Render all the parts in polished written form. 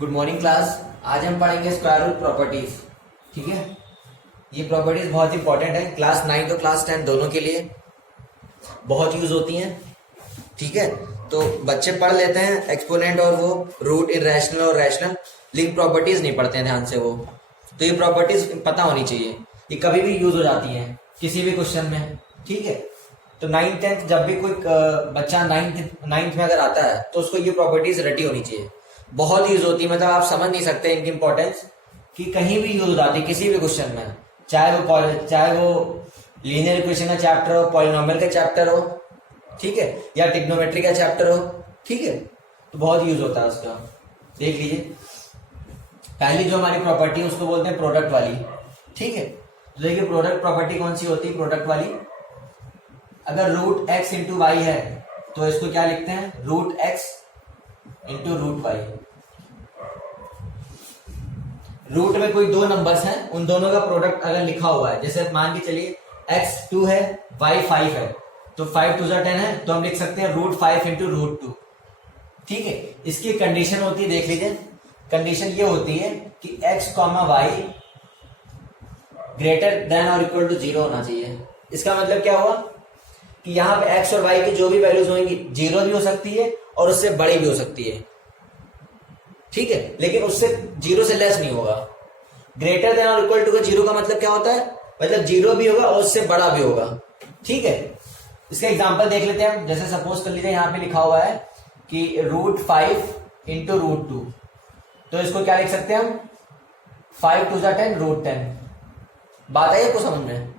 Good morning class. आज हम पढ़ेंगे स्क्वायर रूट प्रॉपर्टीज। ठीक है, ये प्रॉपर्टीज बहुत इंपॉर्टेंट है क्लास 9 और क्लास 10 दोनों के लिए बहुत यूज होती हैं। ठीक है, तो बच्चे पढ़ लेते हैं एक्सपोनेंट और वो रूट, इरेशनल और रैशनल, लेकिन प्रॉपर्टीज नहीं पढ़ते हैं ध्यान से वो। तो ये प्रॉपर्टीज पता होनी चाहिए, ये कभी भी यूज हो जाती हैं किसी भी क्वेश्चन में। ठीक है, तो 9th 10th जब भी कोई बच्चा 9th में अगर आता है तो उसको ये प्रॉपर्टीज रटी होनी चाहिए। बहुत यूज होती है, मतलब आप समझ नहीं सकते इनकी इंपॉर्टेंस कि कहीं भी यूज हो जाती है किसी भी क्वेश्चन में, चाहे वो लीनियर इक्वेशन का चैप्टर हो, पॉलिनोमियल का चैप्टर हो, ठीक है, या ट्रिग्नोमेट्री का चैप्टर हो। ठीक है, तो बहुत यूज होता है उसका। देख लीजिए, पहली जो हमारी प्रॉपर्टी है उसको बोलते हैं प्रोडक्ट वाली। ठीक है, तो देखिए प्रोडक्ट प्रॉपर्टी कौन सी होती है प्रोडक्ट वाली। अगर रूट एक्स इंटू वाई है तो इसको क्या लिखते हैं, root x into root y. Root में कोई दो नंबर्स हैं, उन दोनों का प्रोडक्ट अगर लिखा हुआ है, जैसे मान के चलिए एक्स 2 है, वाई 5 है, तो 5 2 10 है, तो हम लिख सकते हैं रूट 5 इंटू रूट 2। ठीक है, इसकी कंडीशन होती है, देख लीजिए, कंडीशन ये होती है कि x comma y greater than और इक्वल टू 0 होना चाहिए। इसका मतलब क्या हुआ कि यहाँ पे एक्स और वाई की जो भी वैल्यूज होंगी 0 भी हो सकती है और उससे बड़ी भी हो सकती है। ठीक है, लेकिन उससे 0 से लेस नहीं होगा। ग्रेटर देन और इक्वल टू का 0 का मतलब क्या होता है, मतलब 0 भी होगा और उससे बड़ा भी होगा। ठीक है, इसका एग्जांपल देख लेते हैं। जैसे सपोज कर लीजिए यहाँ पे लिखा हुआ है कि रूट 5 इंटू रूट 2, तो इसको क्या लिख सकते हैं हम, 5 2 10 रूट 10। बात आई आपको समझ में?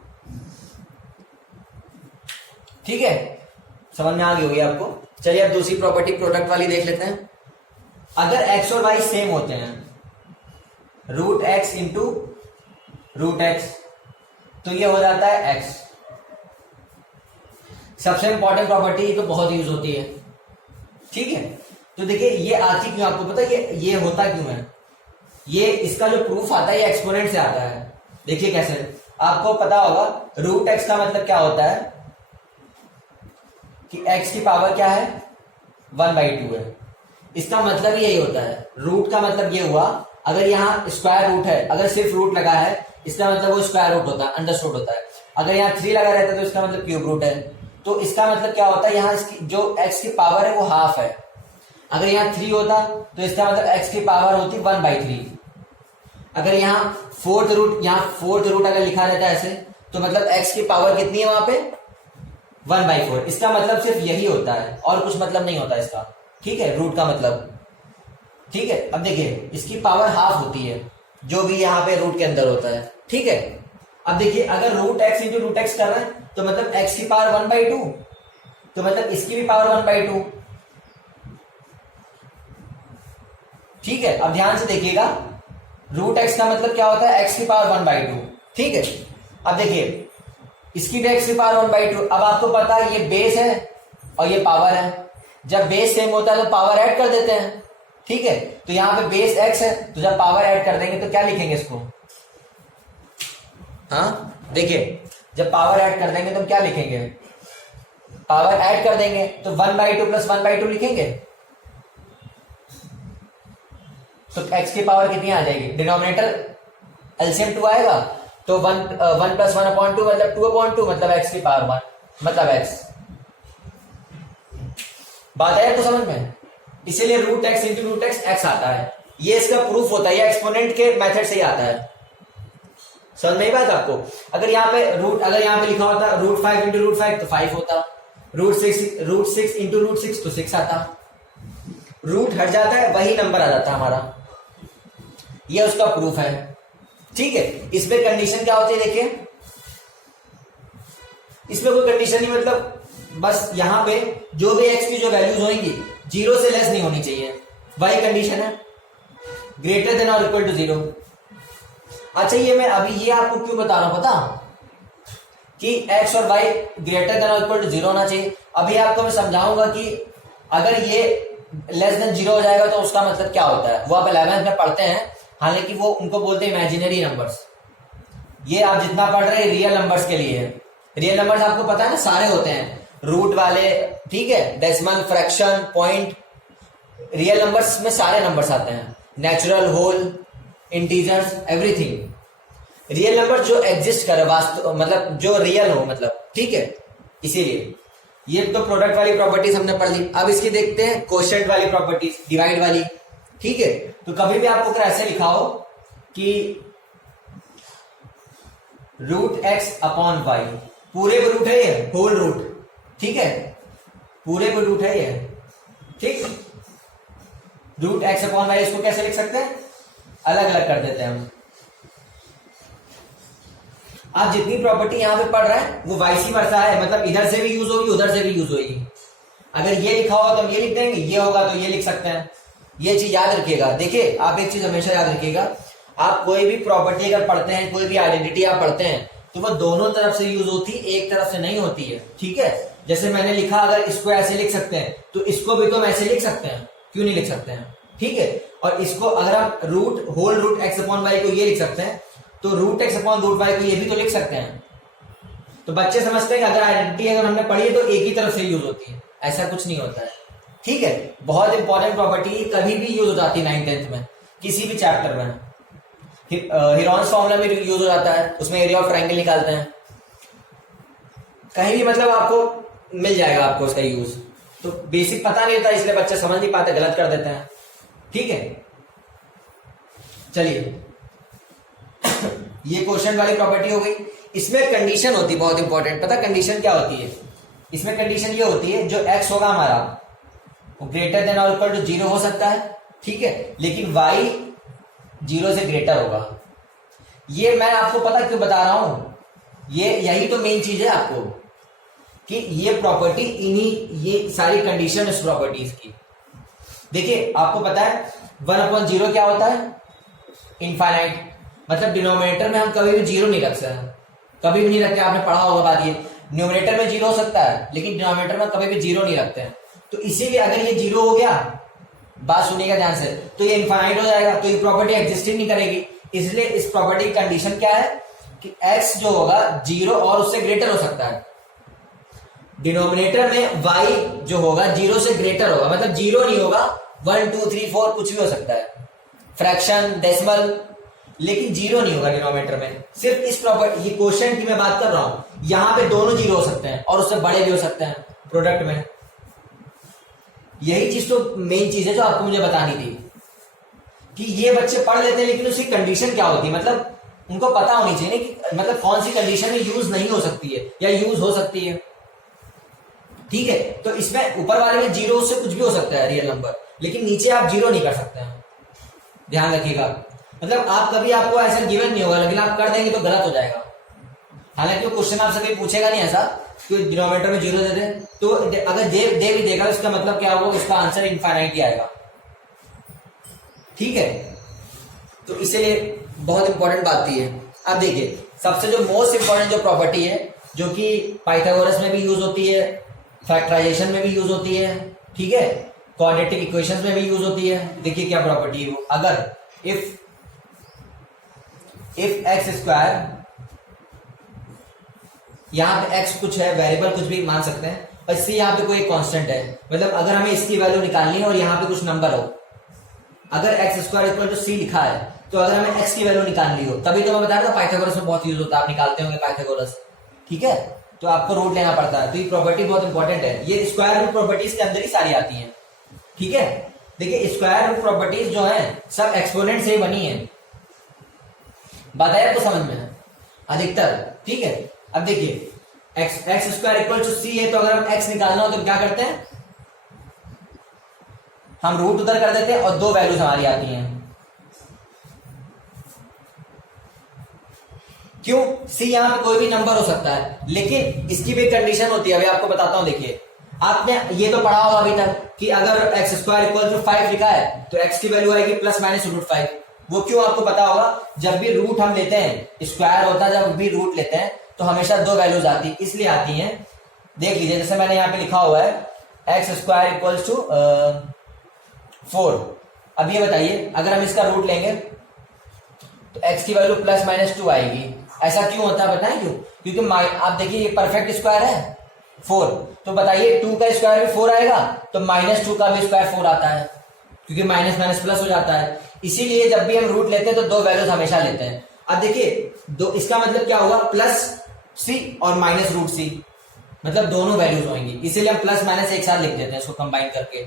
ठीक है, समझ में आ गई होगी आपको। चलिए अब दूसरी प्रॉपर्टी प्रोडक्ट वाली देख लेते हैं। अगर एक्स और वाई सेम होते हैं, root x into root x, तो ये हो जाता है एक्स। सबसे इंपॉर्टेंट प्रॉपर्टी तो बहुत यूज होती है। ठीक है, तो देखिए ये आती क्यों, आपको पता है ये होता क्यों है। ये इसका जो प्रूफ आता है ये एक्सपोनेंट से आता है। देखिए कैसे, आपको पता होगा रूट एक्स का मतलब क्या होता है कि x की पावर क्या है, 1/2 है। इसका मतलब यही होता है। रूट का मतलब ये हुआ, अगर यहाँ स्क्वायर रूट है, अगर सिर्फ रूट लगा है इसका मतलब वो स्क्वायर रूट होता है, अंडरस्टूड होता है। अगर यहाँ 3 लगा रहता है तो इसका मतलब क्यूब रूट है। तो इसका मतलब क्या होता है, यहाँ इसकी जो x की पावर है वो हाफ है। अगर यहाँ 3 होता तो इसका मतलब x की पावर होती 1/3। अगर यहाँ फोर्थ रूट अगर लिखा रहता है ऐसे, तो मतलब x की पावर कितनी है वहां पे, 1/4। इसका मतलब सिर्फ यही होता है और कुछ मतलब नहीं होता इसका। ठीक है, रूट का मतलब। ठीक है, अब देखिए इसकी पावर हाफ होती है जो भी यहाँ पे रूट के अंदर होता है। ठीक है, अब देखिए अगर root x into root x कर रहे हैं तो मतलब एक्स की पावर 1/2, तो मतलब इसकी भी पावर 1/2। ठीक है, अब ध्यान से देखिएगा, रूट एक्स का मतलब क्या होता है, एक्स की पावर 1/2। ठीक है, अब देखिए इसकी भी एक्स की पावर 1/2। अब आपको पता है ये बेस है और ये पावर है, जब बेस सेम होता है तो पावर ऐड कर देते हैं। ठीक है, तो यहाँ पे बेस एक्स है, तो जब पावर ऐड कर देंगे तो क्या लिखेंगे इसको, हाँ देखिए जब पावर ऐड कर देंगे तो क्या लिखेंगे, पावर ऐड कर देंगे तो 1/2 प्लस 1/2 लिखेंगे। तो एक्स की पावर कितनी आ जाएगी, डिनोमिनेटर एलसीएम 2 आएगा, तो 1 प्लस 1/2 मतलब 2/2, मतलब एक्स की पावर 1, मतलब एक्स। बात है आपको समझ में? इसीलिए root x into root x आता है। ये इसका प्रूफ होता है, ये एक्सपोनेंट के मेथड से ही आता है। समझ में बात आपको? अगर यहाँ पे लिखा होता रूट 5 इंटू रूट 5 तो 5 होता, रूट 6 इंटू रूट 6 तो 6 आता। रूट हट जाता है, वही नंबर आ जाता है हमारा। ये उसका प्रूफ है। ठीक है, इसमें कंडीशन क्या होती है, देखिए इसमें कोई कंडीशन नहीं, मतलब बस यहाँ पे जो भी एक्स की जो वैल्यूज होंगी 0 से लेस नहीं होनी चाहिए, वही कंडीशन है, ग्रेटर देन और इक्वल टू 0। अच्छा, ये मैं अभी ये आपको क्यों बता रहा हूं पता, कि एक्स और वाई ग्रेटर देन और इक्वल टू 0 होना चाहिए। अभी आपको मैं समझाऊंगा कि अगर ये लेस देन 0 हो जाएगा तो उसका मतलब क्या होता है, वो आप 11th में पढ़ते हैं, हालांकि वो उनको बोलते हैं इमेजिनरी नंबर्स। ये आप जितना पढ़ रहे हैं रियल नंबर्स के लिए है। रियल नंबर्स आपको पता है ना, सारे होते हैं, रूट वाले, ठीक है, decimal, fraction, point, real numbers में सारे नंबर्स आते हैं। Natural, whole, integers, everything. Real number जो एग्जिस्ट करे, वास्तव मतलब जो रियल हो, मतलब ठीक है। इसीलिए ये तो प्रोडक्ट वाली प्रॉपर्टीज हमने पढ़ ली। अब इसकी देखते हैं कोशेंट वाली प्रॉपर्टीज, डिवाइड वाली। ठीक है, तो कभी भी आपको अगर ऐसे लिखा हो कि रूट एक्स अपॉन वाई, पूरे को रूट है ये, होल रूट, ठीक है, पूरे को रूट है ये, ठीक। रूट एक्स अपॉन वाई, इसको कैसे लिख सकते हैं? अलग अलग कर देते हैं हम। आप जितनी प्रॉपर्टी यहां पे पढ़ रहे हैं वो वाइसी वर्सा है, मतलब इधर से भी यूज होगी, उधर से भी यूज होगी। अगर ये लिखा होगा तो हम ये लिख देंगे, ये होगा तो ये लिख सकते हैं। ये चीज याद रखिएगा। देखिए, आप एक चीज हमेशा याद रखिएगा, आप कोई भी प्रॉपर्टी अगर पढ़ते हैं, कोई भी आइडेंटिटी आप पढ़ते हैं, तो वो दोनों तरफ से यूज होती है, एक तरफ से नहीं होती है। ठीक है, जैसे मैंने लिखा, अगर इसको ऐसे लिख सकते हैं तो इसको भी तो हम ऐसे लिख सकते हैं, क्यों नहीं लिख सकते हैं? ठीक है, और इसको अगर आप root, whole root x upon y को ये लिख सकते हैं, तो root x upon root y को ये भी तो लिख सकते हैं। तो बच्चे समझते हैं कि अगर आइडेंटिटी अगर हमने पढ़ी है तो एक ही तरफ से यूज होती है, ऐसा कुछ नहीं होता है। ठीक है, बहुत इंपॉर्टेंट प्रॉपर्टी, कभी भी यूज हो जाती है 9th-10th में, किसी भी चैप्टर में। हीरोन्स फॉर्मूला में यूज हो जाता है, उसमें एरिया ऑफ ट्रायंगल निकालते हैं, कहीं भी मतलब आपको मिल जाएगा आपको उसका यूज। तो बेसिक पता नहीं होता, इसलिए बच्चे समझ नहीं पाते, गलत कर देते हैं। ठीक है, चलिए ये क्वेश्चन वाली प्रॉपर्टी हो गई। इसमें कंडीशन होती है बहुत इंपॉर्टेंट, पता कंडीशन क्या होती है? इसमें कंडीशन ये होती है, जो x होगा हमारा वो ग्रेटर देन और इक्वल टू 0 हो सकता है, ठीक है, लेकिन y 0 से ग्रेटर होगा। ये मैं आपको पता क्यों बता रहा हूं, ये यही तो मेन चीज है आपको, कि ये प्रॉपर्टी इन्हीं, ये सारी कंडीशन इस प्रॉपर्टीज की। देखिए, आपको पता है 1/0 क्या होता है? इनफाइनाइट, मतलब डिनोमिनेटर में हम कभी भी 0 नहीं रख सकते, कभी भी नहीं रखते। आपने पढ़ा होगा बात, ये न्यूमरेटर में 0 हो सकता है लेकिन डिनोमिनेटर में कभी भी 0 नहीं रखते हैं। तो इसीलिए अगर ये 0 हो गया, बात सुनिएगा ध्यान से, तो ये इनफाइनाइट हो जाएगा, तो ये प्रॉपर्टी एग्जिस्ट ही नहीं करेगी। इसलिए इस प्रॉपर्टी की कंडीशन क्या है कि x जो होगा 0 और उससे ग्रेटर हो सकता है। डिनोमिनेटर में y जो होगा 0 से ग्रेटर होगा, मतलब 0 नहीं होगा, 1 2 3 4 कुछ भी हो सकता है, फ्रैक्शन, डेसिमल, लेकिन 0 नहीं होगा डिनोमिनेटर में। सिर्फ इस प्रॉपर्टी, ये क्वोशिएंट की मैं बात कर रहा हूं, यहां पे दोनों 0 हो सकते हैं और उससे बड़े भी हो सकते हैं प्रोडक्ट में। यही चीज तो मेन चीज है जो आपको मुझे बतानी थी, कि ये बच्चे पढ़ लेते हैं लेकिन उसकी कंडीशन क्या होती है, मतलब उनको पता होनी चाहिए कि मतलब कौन सी कंडीशन में यूज नहीं हो सकती है या यूज हो सकती है। ठीक है, तो इसमें ऊपर वाले में 0 से कुछ भी हो सकता है रियल नंबर, लेकिन नीचे आप 0 नहीं कर सकते हैं, ध्यान रखिएगा। मतलब आप कभी, आपको ऐसा गिवन नहीं होगा, लेकिन आप कर देंगे तो गलत हो जाएगा। हालांकि वो क्वेश्चन आपसे कभी पूछेगा नहीं ऐसा कि डिनोमिनेटर में 0 दे दे, तो अगर दे भी देगा, इसका मतलब क्या होगा, इसका आंसर इनफाइनाइट ही आएगा। ठीक है, तो इसीलिए बहुत इंपॉर्टेंट बात ये है। अब देखिए, सबसे जो मोस्ट इंपॉर्टेंट जो प्रॉपर्टी है, जो कि पाइथागोरस में भी यूज होती है, फैक्टराइजेशन में भी यूज होती है, ठीक है, क्वाड्रेटिक इक्वेशंस में भी यूज होती है। देखिए क्या प्रॉपर्टी है वो, अगर इफ एक्स स्क्वायर, यहां पे एक्स कुछ है, वेरिएबल कुछ भी मान सकते हैं, और इससे यहां पे कोई कांस्टेंट है, मतलब अगर हमें इसकी वैल्यू निकालनी है और यहां पे कुछ नंबर हो, अगर एक्स स्क्वायर इक्वल टू सी लिखा है, तो अगर हमें एक्स की वैल्यू निकालनी हो, तभी तो मैं बता रहा था पाइथागोरस में बहुत यूज होता है, आप निकालते होंगे पाइथागोरस। ठीक है, तो आपको रूट लेना पड़ता है, तो ये प्रॉपर्टी बहुत इंपॉर्टेंट है। ये स्क्वायर रूट प्रॉपर्टीज के अंदर ही सारी आती हैं। ठीक है, देखिए स्क्वायर रूट प्रॉपर्टीज जो है सब एक्सपोनेंट से ही बनी है, बात है आपको समझ में अधिकतर। ठीक है, अब देखिए एक्स स्क्वायर इक्वल टू सी है, तो अगर हम एक्स निकालना हो तो क्या करते हैं, हम रूट उधर कर देते हैं और दो वैल्यूज हमारी आती हैं। क्यों? सी यहां पे कोई भी नंबर हो सकता है, लेकिन इसकी भी कंडीशन होती है, अभी आपको बताता हूं। देखिए, आपने ये तो पढ़ा होगा अभी तक कि अगर एक्स स्क्वायर इक्वल टू 5 लिखा है तो एक्स की वैल्यू आएगी प्लस माइनस रूट 5। वो क्यों आपको पता होगा, जब भी रूट हम लेते हैं, स्क्वायर होता है, जब भी रूट लेते हैं तो हमेशा दो वैल्यूज आती है, इसलिए आती हैं। देख लीजिए, जैसे मैंने यहाँ पे लिखा हुआ है एक्स स्क्वायर इक्वल टू 4। अब ये बताइए, अगर हम इसका रूट लेंगे तो एक्स की वैल्यू प्लस माइनस 2 आएगी। ऐसा क्यों होता है, बताएं क्यों? क्योंकि आप देखिए ये परफेक्ट स्क्वायर है 4, तो बताइए 2 का स्क्वायर भी 4 आएगा, तो -2 का भी स्क्वायर 4 आता है, क्योंकि माइनस माइनस प्लस हो जाता है। इसीलिए जब भी हम रूट लेते हैं तो दो वैल्यूज हमेशा लेते हैं। अब देखिए दो, इसका मतलब क्या होगा, प्लस सी और माइनस रूट सी, मतलब दोनों वैल्यूज होंगी, इसीलिए हम प्लस माइनस एक साथ लिख देते हैं इसको कंबाइन करके।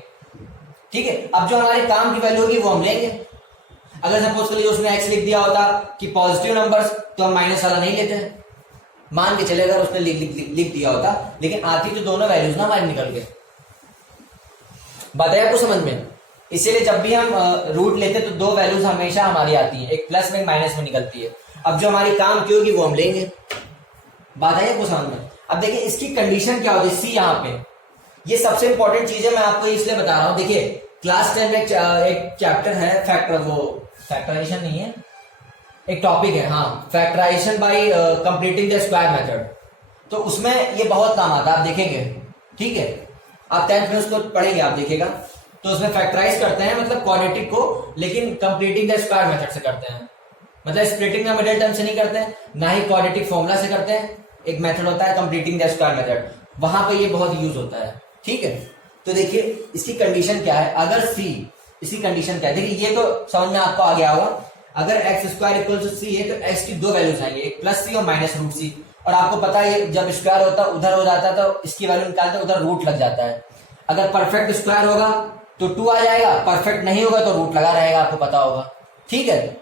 ठीक है, अब जो हमारे काम की वैल्यू होगी वो हम लेंगे। अगर सपोज करिए उसने एक्स लिख दिया होता कि पॉजिटिव नंबर्स, तो हम माइनस वाला नहीं लेते हैं, मान के चले अगर उसने लिख दिया होता, लेकिन आती तो दोनों वैल्यूज ना हमारे निकल गए। बताया आपको समझ में? इसीलिए जब भी हम रूट लेते हैं तो दो वैल्यूज हमेशा हमारी आती है, एक प्लस में एक माइनस में निकलती है। अब जो हमारी काम की होगी वो हम लेंगे। बात है आपको समझ में? अब देखिए इसकी कंडीशन क्या होती है, सी यहाँ पे, ये सबसे इंपॉर्टेंट चीज है, मैं आपको इसलिए बता रहा हूं। देखिए क्लास 10 में एक चैप्टर है फैक्टराइजेशन नहीं है, एक टॉपिक है, हाँ, factorisation by completing the square method. तो उसमें ये बहुत काम आता है, आप देखेंगे। ठीक है, आप 10th में उसको पढ़ेंगे, आप देखिएगा। तो उसमें फैक्टराइज करते हैं मतलब क्वाड्रेटिक को, लेकिन कंप्लीटिंग द स्क्वायर मेथड से करते हैं, मतलब स्प्लिटिंग द मिडिल टर्म से नहीं करते हैं, ना ही क्वाड्रेटिक फॉर्मूला से करते हैं। एक मेथड होता है कंप्लीटिंग द स्क्वायर मेथड, वहां पे ये बहुत यूज होता है। ठीक है, तो देखिए इसकी कंडीशन क्या है, अगर सी, इसकी कंडीशन क्या है, देखिए ये तो समझ में आपको आ गया होगा। अगर एक्स स्क्वायर इक्वल टू सी है तो एक्स की दो वैल्यूज आएंगे, एक प्लस सी और माइनस रूट सी। और आपको पता है जब स्क्वायर होता है उधर हो जाता है तो इसकी वैल्यू निकालते हैं, उधर रूट लग जाता है। अगर परफेक्ट स्क्वायर होगा तो 2 आ जाएगा, परफेक्ट नहीं होगा तो रूट लगा रहेगा, आपको पता होगा। ठीक है,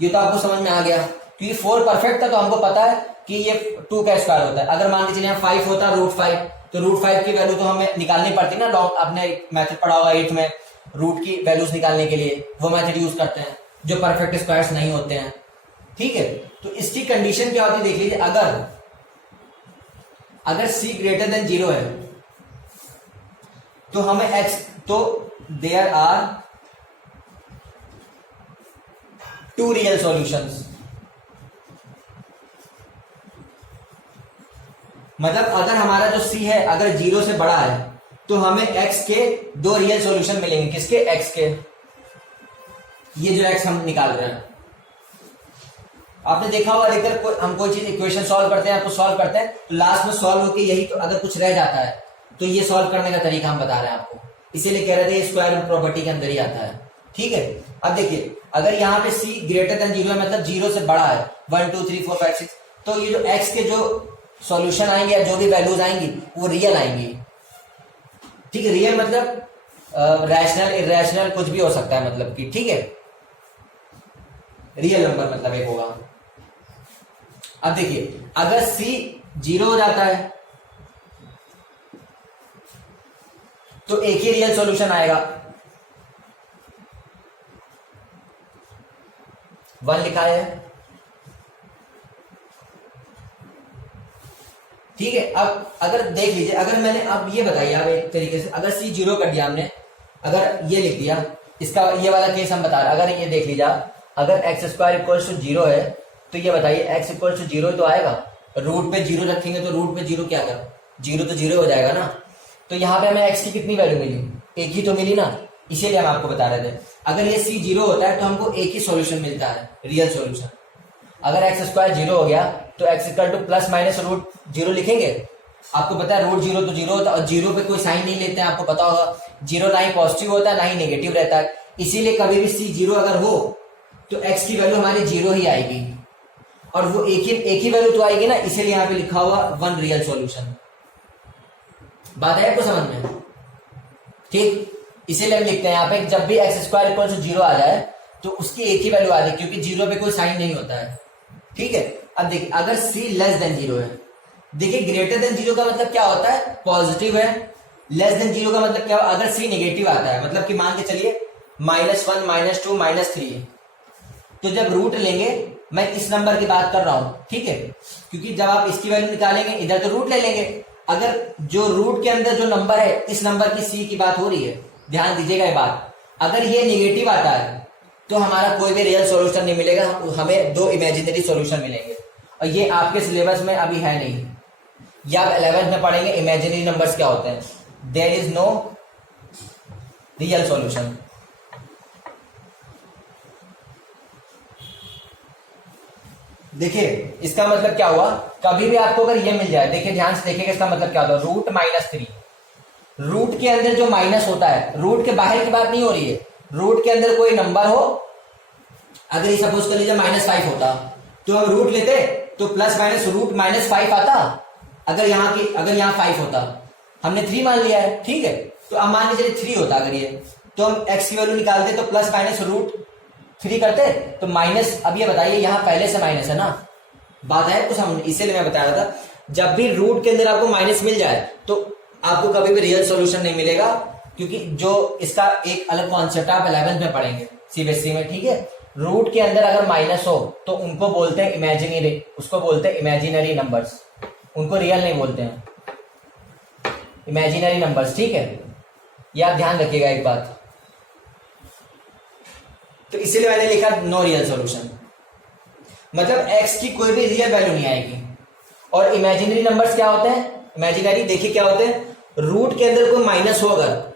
ये तो आपको समझ में आ गया, क्योंकि 4 परफेक्ट था तो हमको पता है कि ये 2 का स्क्वायर होता है। अगर मान के चलिए 5 होता रूट 5, तो रूट 5 की वैल्यू तो हमें निकालनी पड़ती है ना, लॉन्ग आपने मेथड पढ़ा होगा 8 में, रूट की वैल्यूज निकालने के लिए वो मेथड यूज करते हैं जो परफेक्ट स्क्वायर्स नहीं होते हैं। ठीक है, तो इसकी कंडीशन क्या होती है देख लीजिए, अगर c ग्रेटर देन 0 है तो हमें x, तो देयर आर 2 रियल सॉल्यूशंस। मतलब अगर हमारा जो c है अगर 0 से बड़ा है तो हमें x के 2 रियल सॉल्यूशन मिलेंगे। किसके? x के। ये जो x हम निकाल रहे हैं, आपने देखा होगा अधिकतर हम कोई चीज इक्वेशन सॉल्व करते हैं, आपको सॉल्व करते हैं तो लास्ट में सॉल्व होके यही तो अगर कुछ रह जाता है तो ये सॉल्व करने का तरीका हम बता रहे हैं आपको, इसीलिए कह रहे थे स्क्वायर रूट प्रॉपर्टी के अंदर ही आता है। ठीक है, अब देखिए अगर यहाँ पे c ग्रेटर देन 0 है मतलब 0 से बड़ा है, 1 2 3 4 5 6, तो ये जो x के जो सॉल्यूशन आएंगे या जो भी वैल्यूज आएंगी वो रियल आएंगी। ठीक है, रियल मतलब रैशनल इरेशनल कुछ भी हो सकता है, मतलब कि ठीक है, रियल नंबर मतलब एक होगा। अब देखिए अगर c 0 हो जाता है तो एक ही रियल सॉल्यूशन आएगा, 1 लिखा है। ठीक है, अब अगर देख लीजिए, अगर मैंने अब ये बताइए आप एक तरीके से, अगर c 0 कर दिया हमने, अगर ये लिख दिया, इसका ये वाला केस हम बता रहे हैं, अगर ये देख लीजिए अगर एक्स स्क्वायर इक्वल टू 0 है तो ये बताइए एक्स इक्वल टू 0 तो आएगा, रूट पे 0 रखेंगे तो रूट पे 0 क्या कर, 0 तो 0 हो जाएगा ना। तो यहाँ पे हमें x की कितनी वैल्यू मिली, एक ही तो मिली ना, इसीलिए हम आपको बता रहे थे अगर ये c 0 होता है तो हमको एक ही सॉल्यूशन मिलता है, रियल सॉल्यूशन। अगर एक्स स्क्वायर 0 हो गया तो x equal to plus minus root 0 लिखेंगे। आपको पता है रूट 0 तो 0 होता है और 0 पे कोई साइन नहीं लेते हैं, आपको पता होगा 0 ना ही पॉजिटिव होता है ना ही नेगेटिव रहता है, इसीलिए कभी भी c 0 अगर हो तो x की वैल्यू हमारी 0 ही आएगी, और वो एक ही वैल्यू तो आएगी ना, इसीलिए यहाँ पे लिखा हुआ 1 रियल सॉल्यूशन। बात है आपको समझ में? ठीक, इसीलिए हम लिखते हैं यहाँ पे जब भी एक्स स्क्वायर इक्वल टू 0 आ जाए तो उसकी एक ही वैल्यू आ जाए, क्योंकि 0 पे कोई साइन नहीं होता है। ठीक है, अब देखिए अगर c लेस देन 0 है, देखिए ग्रेटर देन 0 का मतलब क्या होता है, पॉजिटिव है, लेस देन 0 का मतलब क्या, अगर c नेगेटिव आता है मतलब कि मान के चलिए -1 -2 -3, तो जब रूट लेंगे, मैं इस नंबर की बात कर रहा हूं, ठीक है, क्योंकि जब आप इसकी वैल्यू निकालेंगे इधर तो रूट ले लेंगे। अगर जो रूट के अंदर जो नंबर है, इस नंबर की c की बात हो रही है, ध्यान दीजिएगा ये बात, अगर ये नेगेटिव आता है तो हमारा कोई भी रियल सॉल्यूशन नहीं मिलेगा, हमें 2 इमेजिनरी सॉल्यूशन मिलेंगे, और ये आपके सिलेबस में अभी है नहीं। ये आप 11th में पढ़ेंगे इमेजिनरी नंबर्स क्या होते हैं, there is no real solution. देखिए इसका मतलब क्या हुआ, कभी भी आपको अगर ये मिल जाए, देखिए ध्यान से देखिएगा इसका मतलब क्या होता है, रूट -3, रूट के अंदर जो माइनस होता है, रूट के बाहर की बात नहीं हो रही है, रूट के अंदर कोई नंबर हो अगर ये सपोज कर लीजिए -5 होता तो हम रूट लेते तो प्लस माइनस रूट -5 आता। अगर यहाँ 5 होता, हमने 3 मान लिया है, ठीक है। तो अब मान लीजिए 3 होता अगर ये, तो हम x की वैल्यू निकालते तो प्लस माइनस रूट 3 करते तो माइनस। अब ये बताइए यहाँ पहले से माइनस है ना, बात है कुछ हम, इसीलिए मैं बता रहा था जब भी रूट के अंदर आपको माइनस मिल जाए तो आपको कभी भी रियल सॉल्यूशन नहीं मिलेगा, क्योंकि जो इसका एक अलग कॉन्सेप्ट आप 11th में पढ़ेंगे सीबीएसई में, ठीक है। रूट के अंदर अगर माइनस हो तो उनको बोलते हैं इमेजिनरी, उसको बोलते हैं इमेजिनरी नंबर्स, उनको रियल नहीं बोलते हैं, इमेजिनरी नंबर्स, ठीक है। ये आप ध्यान रखिएगा एक बात। तो इसीलिए मैंने लिखा नो रियल सॉल्यूशन, मतलब x की कोई भी रियल वैल्यू नहीं आएगी। और इमेजिनरी नंबर्स क्या होते हैं, इमेजिनरी देखिए क्या होते हैं, रूट के अंदर कोई माइनस हो, अगर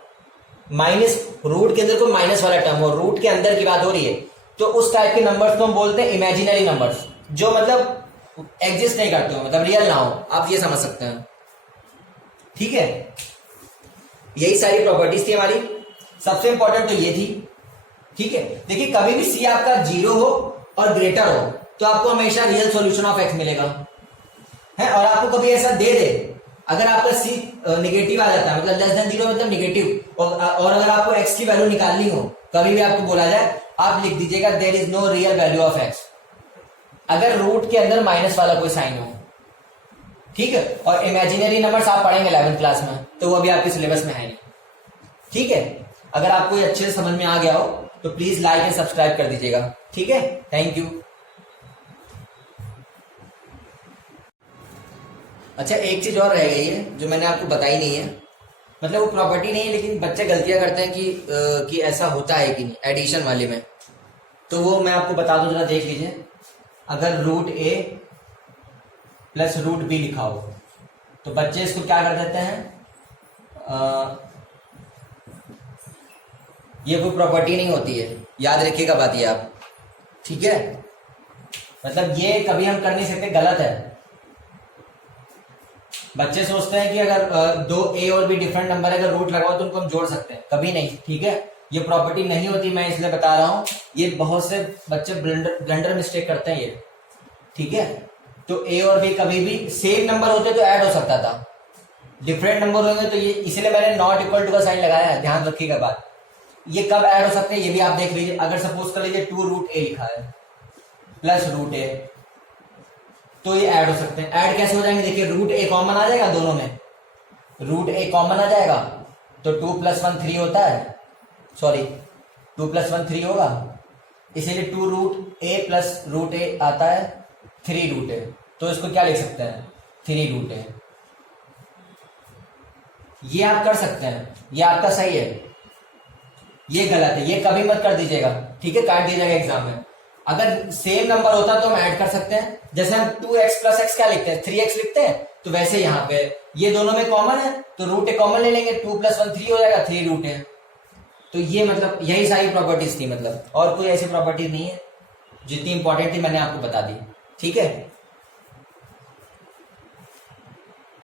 माइनस रूट के अंदर कोई माइनस वाला टर्म हो, रूट के अंदर की बात हो रही है, तो उस टाइप के नंबर्स को हम बोलते हैं इमेजिनरी नंबर्स, जो मतलब एग्जिस्ट नहीं करते हो, मतलब रियल ना हो, आप ये समझ सकते हैं, ठीक है। यही सारी प्रॉपर्टीज थी हमारी, सबसे इंपॉर्टेंट तो ये थी, ठीक है। देखिए कभी भी सी आपका 0 हो और ग्रेटर हो तो आपको हमेशा रियल सॉल्यूशन ऑफ एक्स मिलेगा, है। और आपको कभी ऐसा दे दे, अगर आपका सी निगेटिव आ जाता है, मतलब लेस देन 0 मतलब निगेटिव, और अगर आपको एक्स की वैल्यू निकालनी हो, कभी भी आपको बोला जाए, आप लिख दीजिएगा there is no real value of x, अगर रूट के अंदर माइनस वाला कोई साइन हो, ठीक है। और इमेजिनरी नंबर्स आप पढ़ेंगे 11th क्लास में, तो वो भी आपके सिलेबस में है नहीं, ठीक है। अगर आपको ये अच्छे से समझ में आ गया हो तो प्लीज लाइक एंड सब्सक्राइब कर दीजिएगा, ठीक है। Thank you. अच्छा एक चीज और रह गई है जो मैंने आपको बताई नहीं है, मतलब वो प्रॉपर्टी नहीं है लेकिन बच्चे गलतियां करते हैं कि ऐसा होता है कि नहीं एडिशन वाले में, तो वो मैं आपको बता दूं, जरा देख लीजिए। अगर रूट ए प्लस रूट बी लिखा हो तो बच्चे इसको क्या कर देते हैं, ये कोई प्रॉपर्टी नहीं होती है, याद रखिएगा बात ये आप, ठीक है। मतलब ये कभी हम कर नहीं सकते, गलत है। बच्चे सोचते हैं कि अगर दो ए और बी डिफरेंट नंबर अगर रूट लगाओ तो उनको हम जोड़ सकते हैं, कभी नहीं, ठीक है। ये प्रॉपर्टी नहीं होती, मैं इसलिए बता रहा हूं, ये बहुत से बच्चे ब्लंडर मिस्टेक करते हैं ये, ठीक है। तो ए और बी कभी भी सेम नंबर होते तो ऐड हो सकता था, डिफरेंट नंबर होंगे तो ये, इसलिए मैंने नॉट इक्वल टू का साइन लगाया है, ध्यान रखिएगा बात। ये कब ऐड हो सकते हैं ये भी आप देख लीजिए। अगर सपोज कर लीजिए 2 रूट ए लिखा है प्लस रूट ए, तो ये ऐड हो सकते हैं। ऐड कैसे हो जाएंगे, देखिए रूट ए कॉमन आ जाएगा दोनों में, रूट ए कॉमन आ जाएगा तो 2 + 1 3 होता है, सॉरी 2 + 1 3 होगा, इसीलिए 2 रूट ए प्लस रूट ए आता है 3 रूट ए, तो इसको क्या लिख सकते हैं 3 रूट ए। ये आप कर सकते हैं, ये आपका सही है, ये गलत है, ये कभी मत कर दीजिएगा, ठीक है, काट दीजिएगा एग्जाम में। अगर सेम नंबर होता तो हम ऐड कर सकते हैं, जैसे हम 2x + x क्या लिखते हैं 3x लिखते हैं, तो वैसे यहाँ पे ये दोनों में कॉमन है तो रूट ए कॉमन ले लेंगे, 2 + 1 3 हो जाएगा, 3 रूट ए। तो ये मतलब यही सारी प्रॉपर्टीज थी, मतलब और कोई ऐसी प्रॉपर्टी नहीं है, जितनी इंपॉर्टेंट थी मैंने आपको बता दी, ठीक है।